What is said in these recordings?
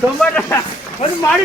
ಸೋಮವಾರ ಒಂದು ಮಾಡಿ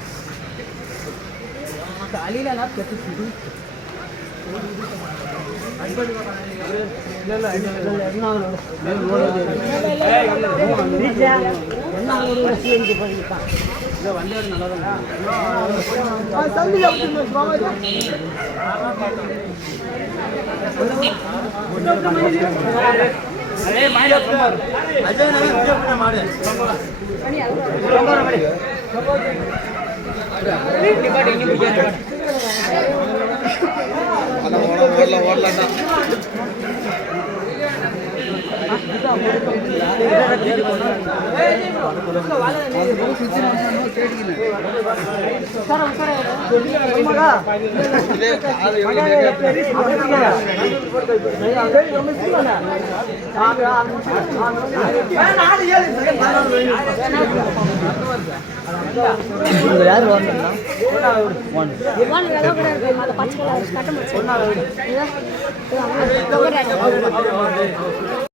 வாங்கணும் யார் வரணும்னா ஒன் ஓடலாம் கூட இருக்கு அந்த பச்சை கட்ட முடிச்சு